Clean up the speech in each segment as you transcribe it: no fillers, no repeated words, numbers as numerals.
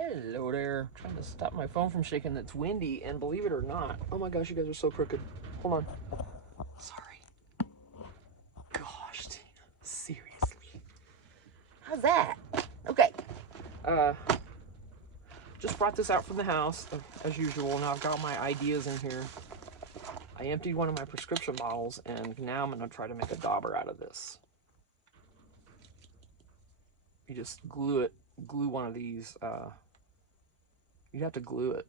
Hello there. Trying to stop my phone from shaking. It's windy, and believe it or not, oh my gosh, you guys are so crooked. Hold on. Sorry. Gosh, seriously. How's that? Okay. Just brought this out from the house, as usual. Now I've got my ideas in here. I emptied one of my prescription bottles, and now I'm going to try to make a dauber out of this. You just glue one of these, you have to glue it,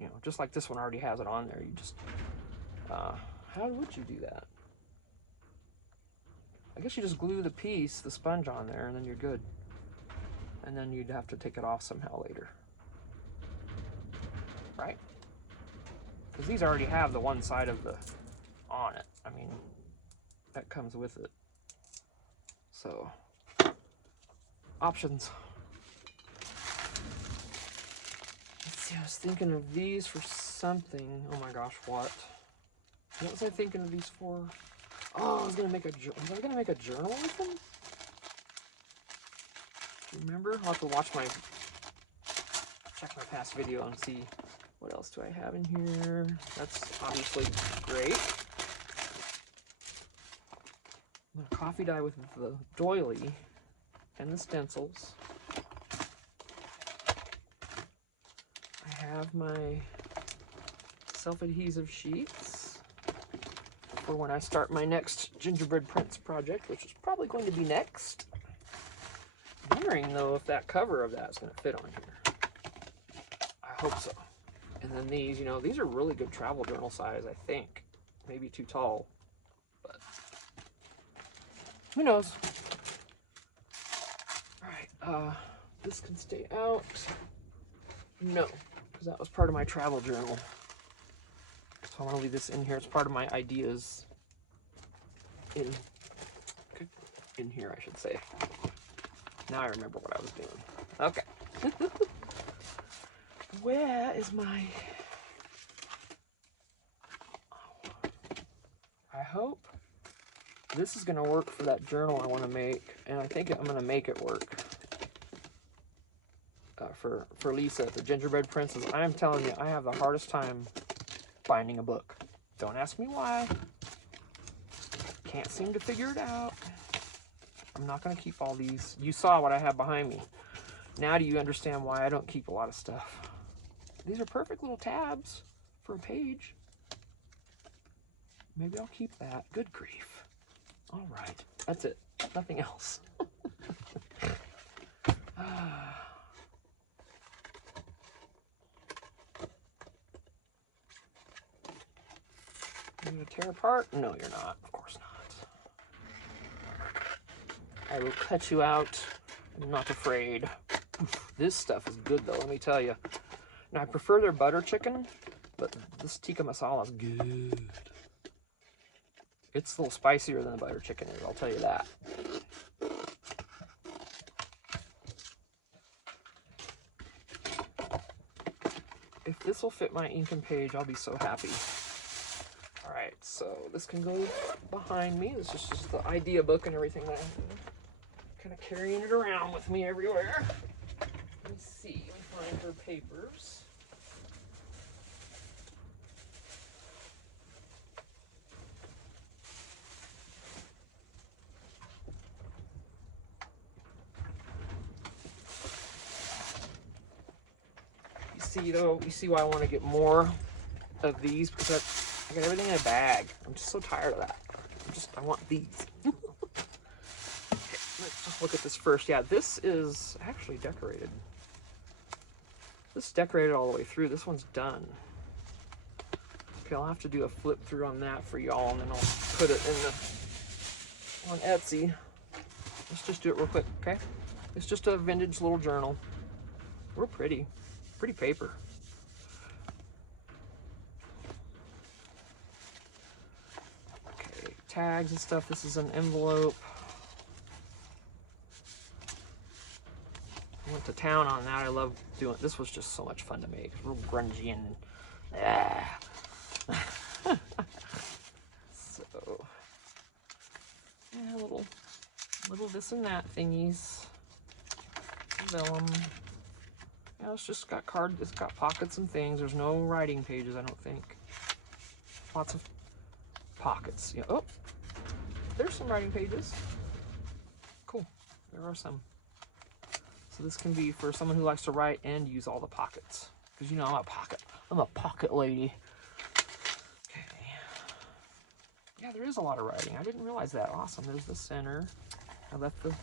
you know, just like this one already has it on there. You just, how would you do that? I guess you just glue the piece, the sponge on there, and then you're good. And then you'd have to take it off somehow later. Right? Because these already have the one side of the on it. I mean, that comes with it. So, options. Let's see, I was thinking of these for something. Oh my gosh, what? What was I thinking of these for? Oh, I was gonna make a journal with them? Do you remember? I'll have to check my past video and see what else do I have in here. That's obviously great. The coffee dye with the doily and the stencils. I have my self-adhesive sheets for when I start my next gingerbread prints project, which is probably going to be next. I'm wondering though if that cover of that's going to fit on here. I hope so. And then these, you know, these are really good travel journal size, I think. Maybe too tall, but who knows? All right, this can stay out. No, because that was part of my travel journal. So I want to leave this in here. It's part of my ideas in here, I should say. Now I remember what I was doing. Okay. Where is my... I hope this is going to work for that journal I want to make, and I think I'm going to make it work. For Lisa, the Gingerbread Princess. I am telling you, I have the hardest time binding a book. Don't ask me why. Can't seem to figure it out. I'm not going to keep all these. You saw what I have behind me. Now do you understand why I don't keep a lot of stuff? These are perfect little tabs for a page. Maybe I'll keep that. Good grief. All right. That's it. Nothing else. You're going to tear apart? No, you're not. Of course not. I will cut you out. I'm not afraid. This stuff is good, though, let me tell you. Now, I prefer their butter chicken, but this tikka masala is good. It's a little spicier than the butter chicken is, I'll tell you that. If this will fit my ink and page, I'll be so happy. All right, so this can go behind me. This is just the idea book and everything that I'm kind of carrying it around with me everywhere. Let me see, let me find her papers. You see why I want to get more of these, because I got everything in a bag. I'm just so tired of that. I want these. Okay, let's just look at this first. Yeah, this is actually decorated. This is decorated all the way through. This one's done. Okay, I'll have to do a flip through on that for y'all, and then I'll put it on Etsy. Let's just do it real quick, okay? It's just a vintage little journal. Real pretty. Pretty paper. Okay, tags and stuff. This is an envelope. I went to town on that. I love doing this. Was just so much fun to make. Real grungy and so yeah, little this and that thingies. Vellum. Yeah, it's just got cards, it's got pockets and things. There's no writing pages, I don't think. Lots of pockets. Yeah. Oh, there's some writing pages. Cool. There are some. So this can be for someone who likes to write and use all the pockets. Because you know I'm a pocket lady. Okay. Yeah, there is a lot of writing. I didn't realize that. Awesome. There's the center. I left the...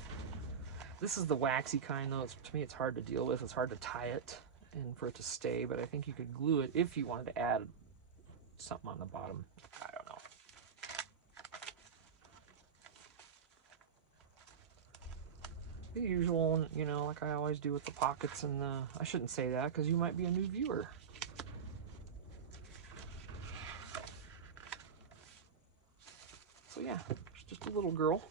This is the waxy kind, though. To me, it's hard to deal with. It's hard to tie it and for it to stay, but I think you could glue it if you wanted to add something on the bottom. I don't know. The usual, you know, like I always do with the pockets and the... I shouldn't say that because you might be a new viewer. So yeah, it's just a little girl.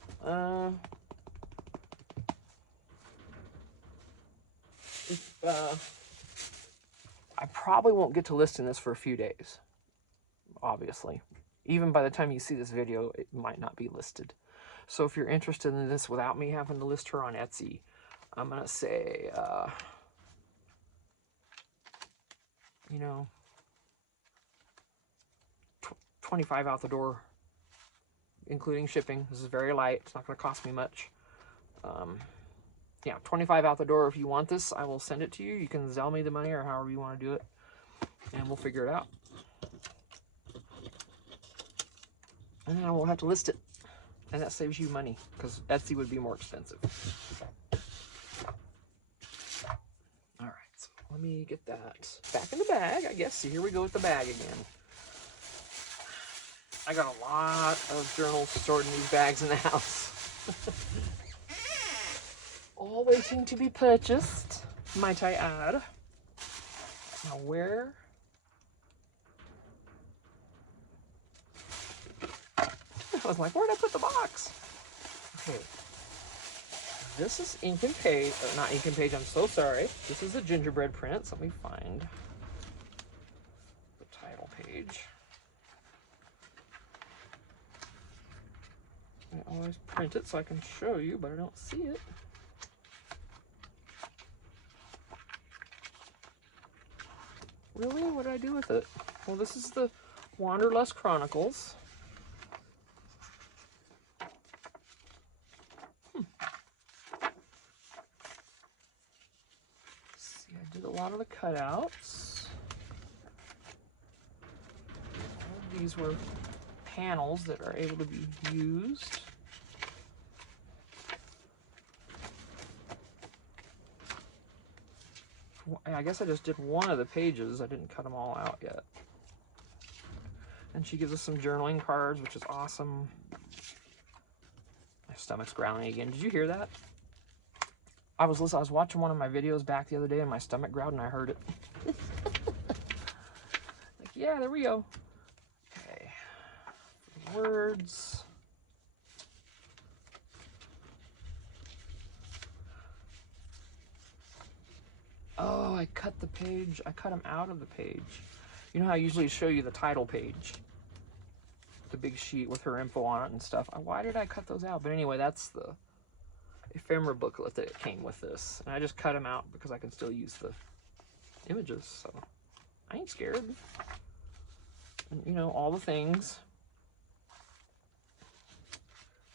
I probably won't get to listing this for a few days, obviously. Even by the time you see this video, it might not be listed. So if you're interested in this without me having to list her on Etsy, I'm going to say, you know, 25 out the door, including shipping. This is very light. It's not going to cost me much. Yeah, 25 out the door. If you want this, I will send it to you. You can Zelle me the money or however you want to do it, and we'll figure it out. And then I won't have to list it, and that saves you money because Etsy would be more expensive. All right, so let me get that back in the bag, I guess. So here we go with the bag again. I got a lot of journals stored in these bags in the house. All waiting to be purchased, might I add. Now where? I was like, where'd I put the box? Okay. This is ink and page, not ink and page, I'm so sorry. This is a gingerbread print, so let me find the title page. I always print it so I can show you, but I don't see it. Really? What did I do with it? Well, this is the Wanderlust Chronicles. See, I did a lot of the cutouts. All of these were panels that are able to be used. I guess I just did one of the pages. I didn't cut them all out yet. And she gives us some journaling cards, which is awesome. My stomach's growling again. Did you hear that? I was watching one of my videos back the other day and my stomach growled and I heard it. Like, yeah, there we go. Okay. Words. Oh, I cut the page. I cut them out of the page. You know how I usually show you the title page? The big sheet with her info on it and stuff. Why did I cut those out? But anyway, that's the ephemera booklet that came with this. And I just cut them out because I can still use the images. So I ain't scared. And, you know, all the things.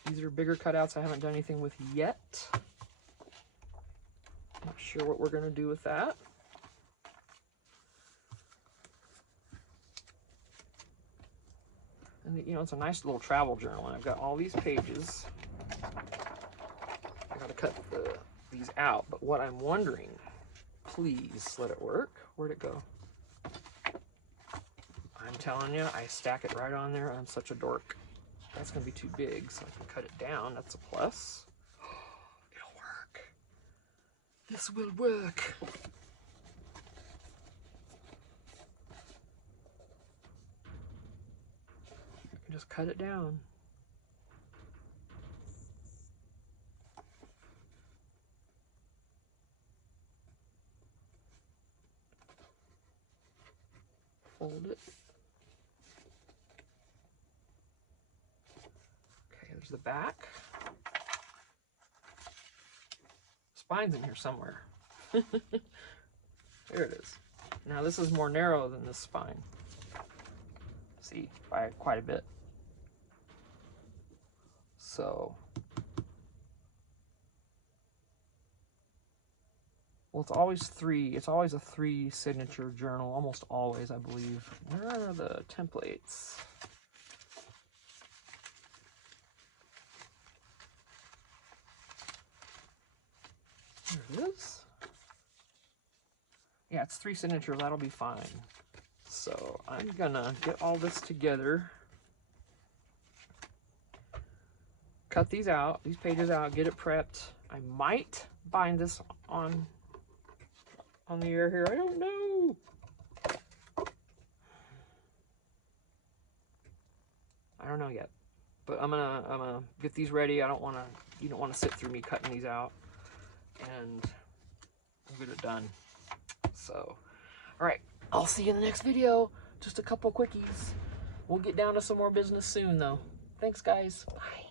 These are bigger cutouts I haven't done anything with yet. Not sure what we're going to do with that. And you know, it's a nice little travel journal, and I've got all these pages. I got to cut these out, but what I'm wondering, please let it work. Where'd it go? I'm telling you, I stack it right on there. I'm such a dork. That's going to be too big, so I can cut it down. That's a plus. It'll work. This will work. Just cut it down. Fold it. Okay, there's the back. Spine's in here somewhere. There it is. Now this is more narrow than this spine. See, by quite a bit. So, well, it's always three. It's always a 3 signature journal, almost always, I believe. Where are the templates? There it is. Yeah, it's 3 signatures. That'll be fine. So I'm gonna get all this together. Cut these out, these pages out, get it prepped. I might bind this on the air here. I don't know. I don't know yet. But I'm gonna get these ready. You don't wanna sit through me cutting these out. And we'll get it done. So, alright, I'll see you in the next video. Just a couple quickies. We'll get down to some more business soon though. Thanks guys. Bye.